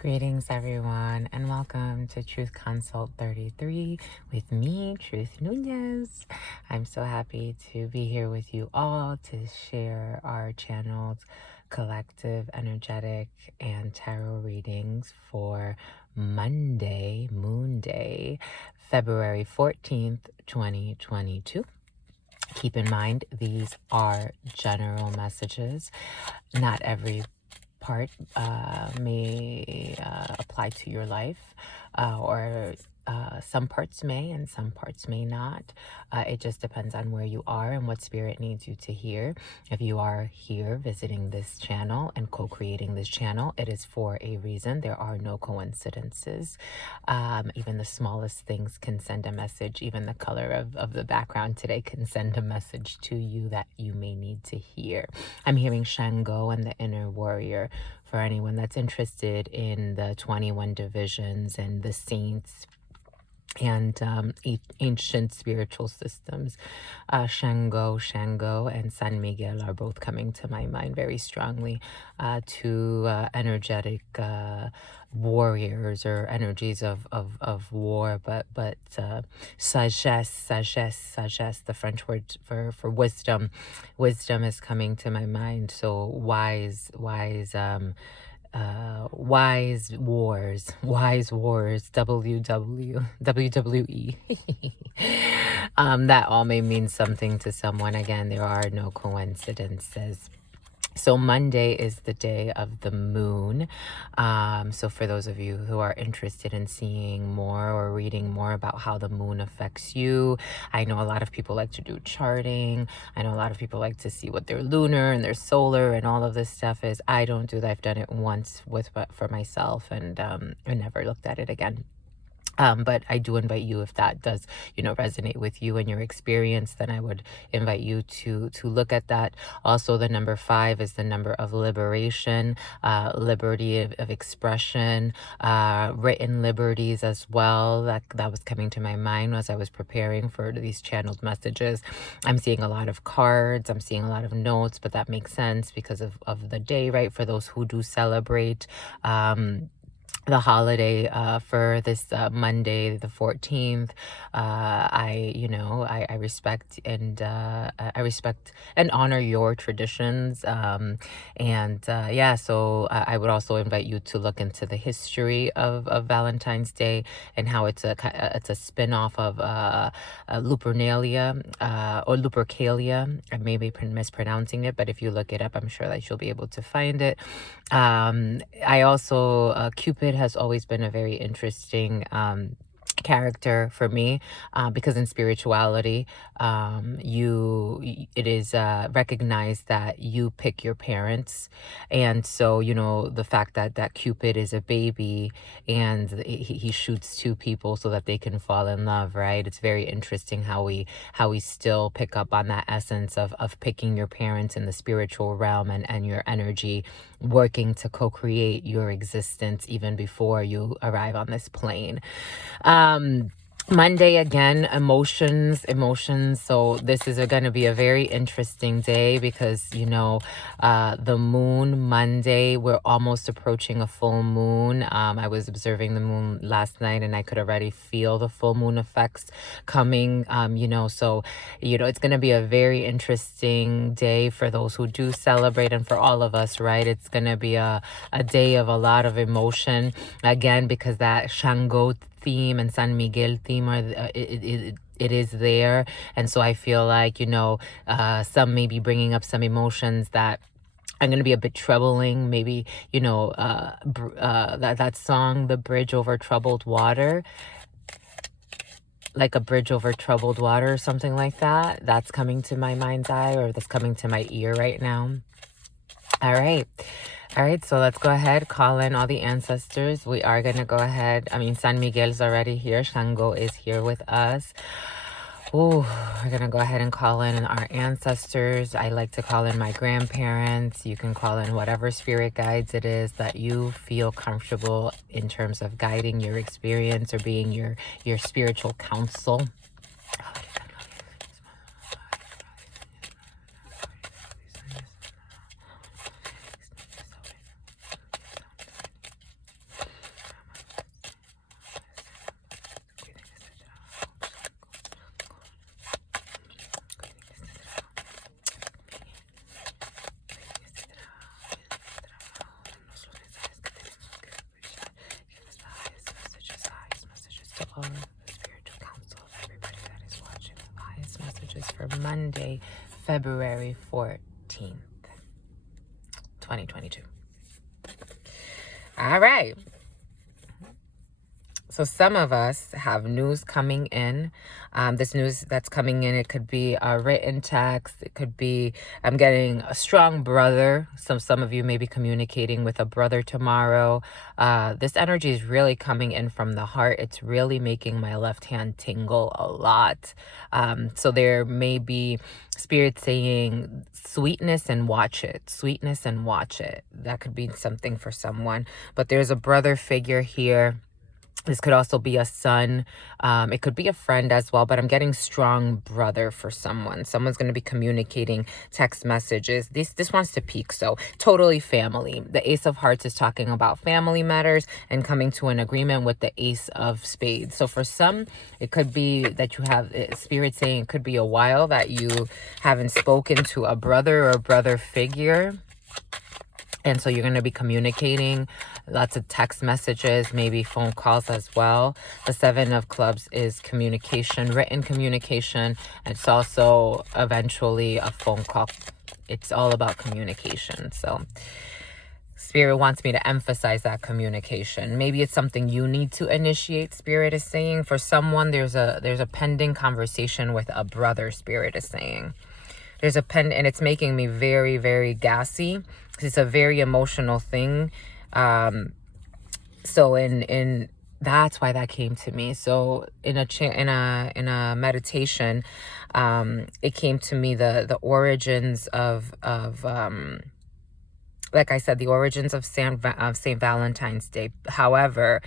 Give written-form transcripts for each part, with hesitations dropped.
Greetings, everyone, and welcome to Truth Consult 33 with me, Truth Nunez. I'm so happy to be here with you all to share our channel's collective, energetic, and tarot readings for Monday, Moon Day, February 14th, 2022. Keep in mind, these are general messages. Not every part may apply to your life, or some parts may and some parts may not. It just depends on where you are and what spirit needs you to hear. If you are here visiting this channel and co-creating this channel, it is for a reason. There are no coincidences. Even the smallest things can send a message. Even the color of the background today can send a message to you that you may need to hear. I'm hearing Shango and the Inner Warrior for anyone that's interested in the 21 divisions and the saints and ancient spiritual systems. Shango, and San Miguel are both coming to my mind very strongly. Two energetic warriors or energies of war, but sagesse, the French word for wisdom. Wisdom is coming to my mind. So wise wars, WWE. That all may mean something to someone. Again, there are no coincidences. So Monday is the day of the moon. So for those of you who are interested in seeing more or reading more about how the moon affects you, I know a lot of people like to do charting. I know a lot of people like to see what their lunar and their solar and all of this stuff is. I don't do that. I've done it once for myself, and I never looked at it again. But I do invite you, if that does, resonate with you and your experience, then I would invite you to look at that. Also, the number 5 is the number of liberation, liberty of expression, written liberties as well. That was coming to my mind as I was preparing for these channeled messages. I'm seeing a lot of cards. I'm seeing a lot of notes, but that makes sense because of the day, right? For those who do celebrate, the holiday for this Monday, the 14th. I respect and honor your traditions. So I would also invite you to look into the history of Valentine's Day and how it's a spin-off of Lupernalia or Lupercalia. I may be mispronouncing it, but if you look it up, I'm sure that you'll be able to find it. I also Cupid has always been a very interesting character for me, because in spirituality, it is recognized that you pick your parents. And so the fact that Cupid is a baby and he shoots two people so that they can fall in love, right? It's very interesting how we still pick up on that essence of picking your parents in the spiritual realm and your energy working to co-create your existence even before you arrive on this plane. Monday, again, emotions. So this is going to be a very interesting day because, the moon Monday, we're almost approaching a full moon. I was observing the moon last night and I could already feel the full moon effects coming, so, it's going to be a very interesting day for those who do celebrate and for all of us, right? It's going to be a day of a lot of emotion, again, because that Shango theme and San Miguel theme are it is there. And so I feel like some may be bringing up some emotions that are going to be a bit troubling. Maybe that song, The Bridge Over Troubled Water, like a bridge over troubled water or something like that. That's coming to my mind's eye, or that's coming to my ear right now. All right, so let's go ahead, call in all the ancestors. We are going to go ahead. San Miguel's already here. Shango is here with us. Ooh, we're going to go ahead and call in our ancestors. I like to call in my grandparents. You can call in whatever spirit guides it is that you feel comfortable in terms of guiding your experience or being your spiritual counsel. counsel, the spiritual counsel of everybody that is watching. The highest messages for Monday, February 14th, 2022. All right. So some of us have news coming in. This news that's coming in, it could be a written text. It could be, I'm getting a strong brother. Some of you may be communicating with a brother tomorrow. This energy is really coming in from the heart. It's really making my left hand tingle a lot. So there may be spirit saying sweetness and watch it. Sweetness and watch it. That could be something for someone. But there's a brother figure here. This could also be a son. It could be a friend as well, but I'm getting strong brother for someone. Someone's going to be communicating text messages. This wants to peak, so totally family. The Ace of Hearts is talking about family matters and coming to an agreement with the Ace of Spades. So for some, it could be that you have spirit saying it could be a while that you haven't spoken to a brother or a brother figure. And so you're going to be communicating lots of text messages, maybe phone calls as well. The Seven of Clubs is communication, written communication. And it's also eventually a phone call. It's all about communication. So Spirit wants me to emphasize that communication. Maybe it's something you need to initiate, Spirit is saying. For someone, there's a pending conversation with a brother, Spirit is saying. There's a pen, and it's making me very, very gassy. It's a very emotional thing. So in that's why that came to me. So in a meditation, it came to me the origins of like I said, the origins of Saint Valentine's Day. However,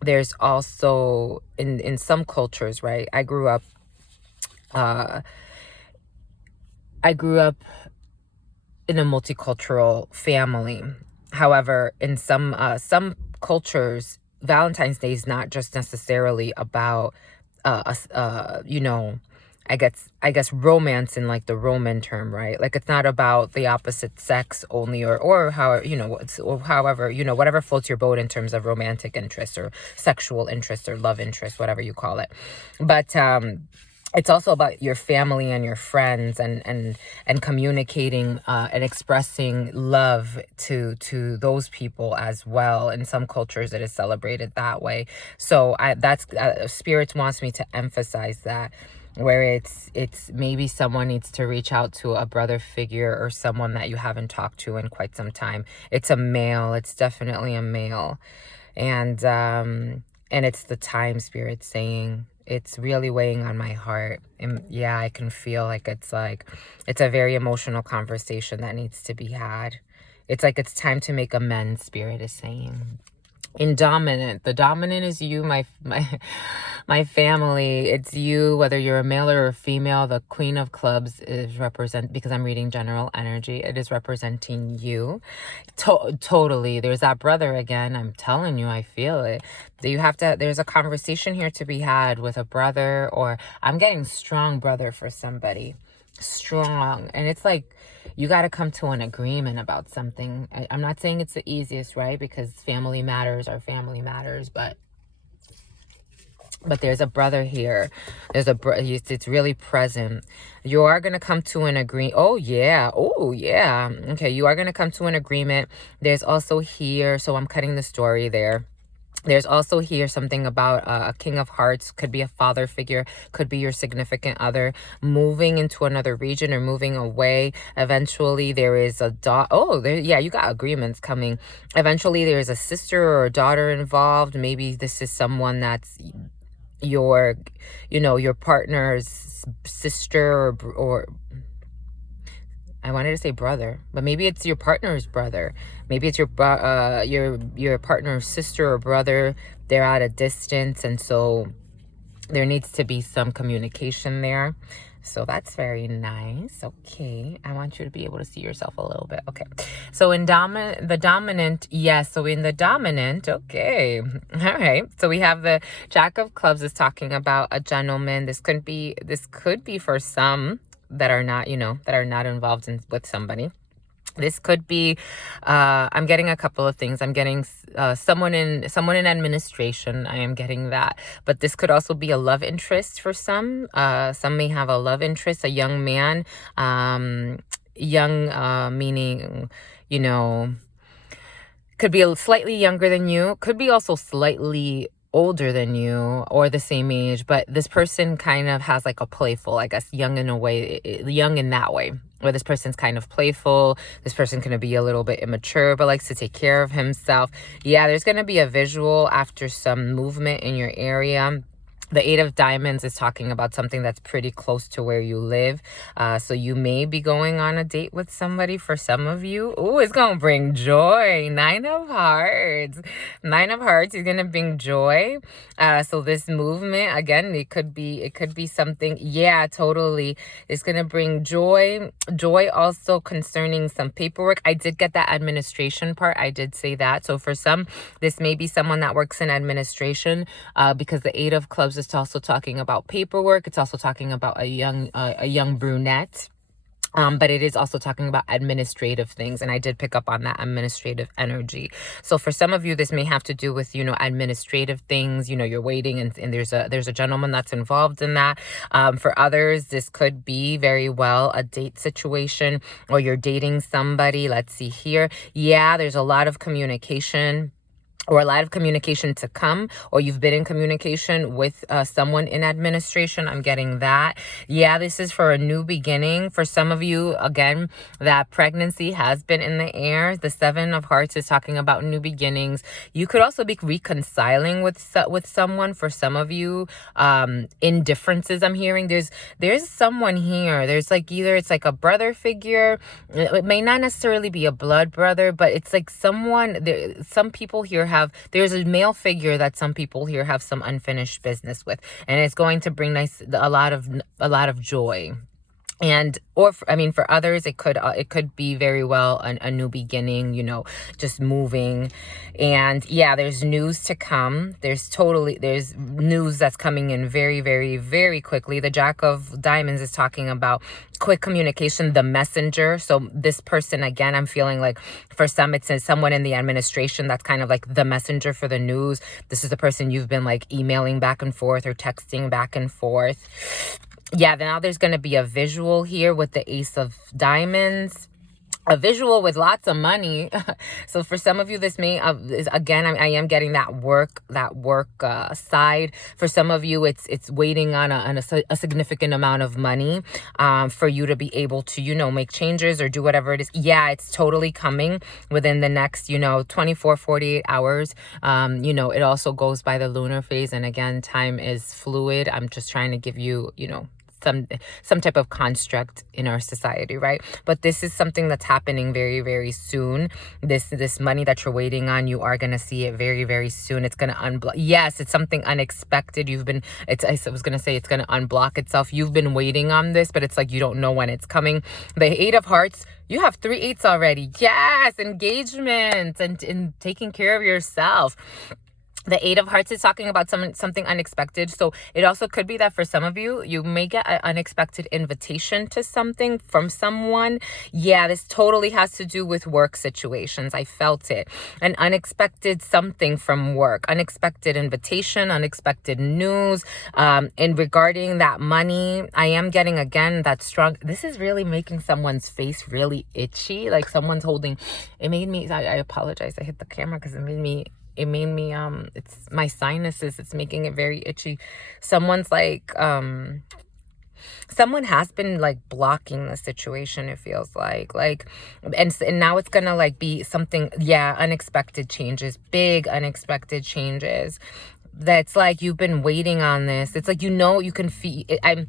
there's also in some cultures, right? I grew up in a multicultural family. However, in some cultures, Valentine's Day is not just necessarily about I guess romance in like the Roman term, right? Like it's not about the opposite sex only, or how, or however, whatever floats your boat in terms of romantic interest or sexual interest or love interest, whatever you call it. But it's also about your family and your friends and communicating and expressing love to those people as well. In some cultures, it is celebrated that way. So Spirit wants me to emphasize that, where it's maybe someone needs to reach out to a brother figure or someone that you haven't talked to in quite some time. It's a male. It's definitely a male, and it's the time, Spirit saying. It's really weighing on my heart. And yeah, I can feel like it's a very emotional conversation that needs to be had. It's like it's time to make amends, Spirit is saying. In dominant, the dominant is you, my family. It's you, whether you're a male or a female. The Queen of Clubs is because I'm reading general energy, it is representing you. Totally. There's that brother again. I'm telling you, I feel it. There's a conversation here to be had with a brother, or I'm getting strong brother for somebody. Strong. And it's like you got to come to an agreement about something. I'm not saying it's the easiest, right? Because family matters are family matters, but there's a brother here. It's really present. You are going to come to an agreement. Oh yeah. Okay, you are going to come to an agreement. There's also here, so I'm cutting the story there. There's also here something about a King of Hearts. Could be a father figure, could be your significant other, moving into another region or moving away. Eventually there is a you got agreements coming. Eventually there is a sister or a daughter involved. Maybe this is someone that's your partner's sister or I wanted to say brother, but maybe it's your partner's brother. Maybe it's your partner's sister or brother. They're at a distance, and so there needs to be some communication there. So that's very nice. Okay, I want you to be able to see yourself a little bit. Okay, so in the dominant, yes. So in the dominant, okay, all right. So we have the Jack of Clubs is talking about a gentleman. This could be for some that are not involved with somebody. This could be, I'm getting a couple of things. I'm getting someone in administration. I am getting that, but this could also be a love interest for some. Some may have a love interest, a young man, young meaning, you know, could be slightly younger than you, could be also slightly older than you or the same age, but this person kind of has like a playful, I guess, young in a way, young in that way, where this person's kind of playful. This person can be a little bit immature, but likes to take care of himself. Yeah, there's going to be a visual after some movement in your area. The Eight of Diamonds is talking about something that's pretty close to where you live. So you may be going on a date with somebody for some of you. Ooh, it's going to bring joy. Nine of Hearts. Nine of Hearts is going to bring joy. So this movement, again, it could be something. Yeah, totally. It's going to bring joy. Joy also concerning some paperwork. I did get that administration part. I did say that. So for some, this may be someone that works in administration, because the Eight of Clubs is also talking about paperwork. It's also talking about a young brunette. But it is also talking about administrative things. And I did pick up on that administrative energy. So for some of you, this may have to do with, administrative things. You're waiting and there's a gentleman that's involved in that. For others, this could be very well a date situation, or you're dating somebody. Let's see here. Yeah, there's a lot of communication, or a lot of communication to come, or you've been in communication with someone in administration. I'm getting that. Yeah, this is for a new beginning. For some of you, again, that pregnancy has been in the air. The Seven of Hearts is talking about new beginnings. You could also be reconciling with someone. For some of you, indifferences, I'm hearing. There's someone here. There's like either it's like a brother figure. It may not necessarily be a blood brother, but it's like someone. Some people here there's a male figure that some people here have some unfinished business with, and it's going to bring a lot of joy. And for others, it could be very well a new beginning, just moving. And yeah, there's news to come. There's news that's coming in very, very, very quickly. The Jack of Diamonds is talking about quick communication, the messenger. So this person, again, I'm feeling like for some, it's someone in the administration that's kind of like the messenger for the news. This is the person you've been like emailing back and forth or texting back and forth. Yeah, now there's going to be a visual here with the Ace of Diamonds. A visual with lots of money. So for some of you, this may, again, I am getting that work side. For some of you, it's waiting on a significant amount of money for you to be able to, make changes or do whatever it is. Yeah, it's totally coming within the next, 24, 48 hours. It also goes by the lunar phase. And again, time is fluid. I'm just trying to give you, some type of construct in our society, right? But this is something that's happening very, very soon. This money that you're waiting on, you are going to see it very, very soon. It's going to unblock. Yes, it's something unexpected. I was going to say it's going to unblock itself. You've been waiting on this, but it's like you don't know when it's coming. The Eight of Hearts, you have 3 8s already. Yes, engagement and taking care of yourself. The Eight of Hearts is talking about something unexpected. So it also could be that for some of you, you may get an unexpected invitation to something from someone. Yeah, this totally has to do with work situations. I felt it. An unexpected something from work, unexpected invitation, unexpected news. And regarding that money, I am getting, again, that strong. This is really making someone's face really itchy. Like someone's holding. It made me, I apologize. I hit the camera because it made me, it's my sinuses. It's making it very itchy. Someone's like, someone has been like blocking the situation. It feels like, and now it's gonna like be something, yeah, unexpected changes, big unexpected changes. That's like you've been waiting on this. It's like, you can feel it.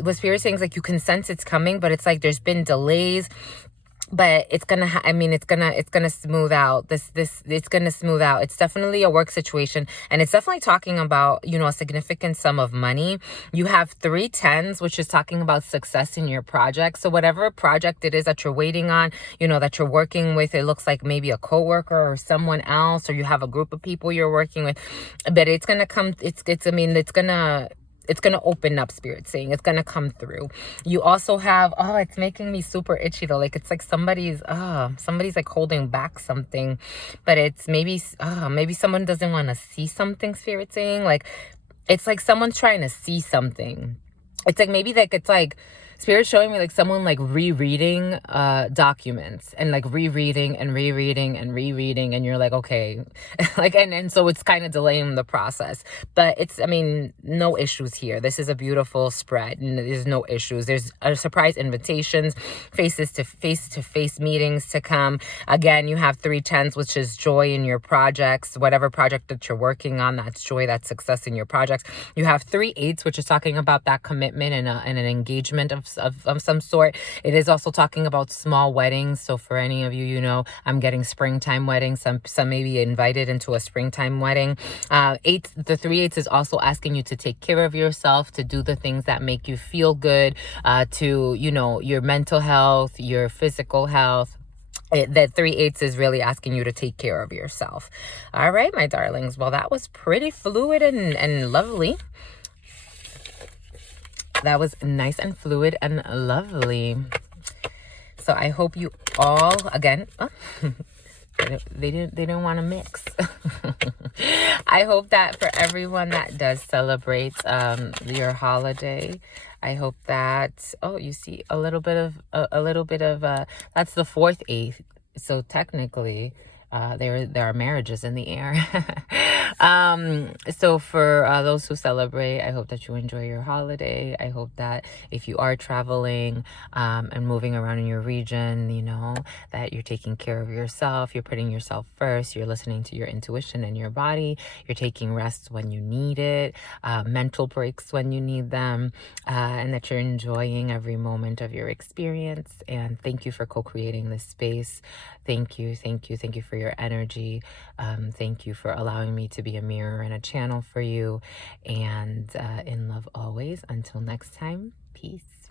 What Spirit saying is like you can sense it's coming, but it's like there's been delays. But it's gonna, it's gonna smooth out. It's gonna smooth out. It's definitely a work situation, and it's definitely talking about, a significant sum of money. You have 3 10s, which is talking about success in your project. So whatever project it is that you're waiting on, that you're working with, it looks like maybe a coworker or someone else, or you have a group of people you're working with. But it's gonna come. It's gonna. it's going to open up, Spirit saying. It's going to come through. You also have, oh, it's making me super itchy though. Like it's like somebody's like holding back something, but it's maybe someone doesn't want to see something, Spirit saying. Like it's like someone's trying to see something. It's like maybe like it's like Spirit showing me like someone like rereading documents and like rereading and rereading and rereading, and you're like, okay, like and so it's kind of delaying the process. But it's, I mean, no issues here. This is a beautiful spread and there's no issues. There's a surprise invitations, face-to-face meetings to come. Again, you have 310s, which is joy in your projects, whatever project that you're working on, that's joy, that's success in your projects. You have 3/8, which is talking about that commitment and an engagement of some sort. It is also talking about small weddings. So for any of you, you know, I'm getting springtime weddings. Some may be invited into a springtime wedding. The 3/8 is also asking you to take care of yourself, to do the things that make you feel good, to, you know, your mental health, your physical health. That 3/8 is really asking you to take care of yourself. All right, my darlings. Well, that was pretty fluid and lovely. That was nice and fluid and lovely. So I hope you all, again, they didn't want to mix. I hope that for everyone that does celebrate your holiday, I hope that, oh, you see a little bit of that's the 4/8. So technically, there are marriages in the air. So for those who celebrate, I hope that you enjoy your holiday. I hope that if you are traveling and moving around in your region, you know, that you're taking care of yourself, you're putting yourself first, you're listening to your intuition and your body, you're taking rest when you need it, mental breaks when you need them, and that you're enjoying every moment of your experience. And thank you for co-creating this space. Thank you for your energy. Thank you for allowing me to be a mirror and a channel for you. And in love always. Until next time, peace.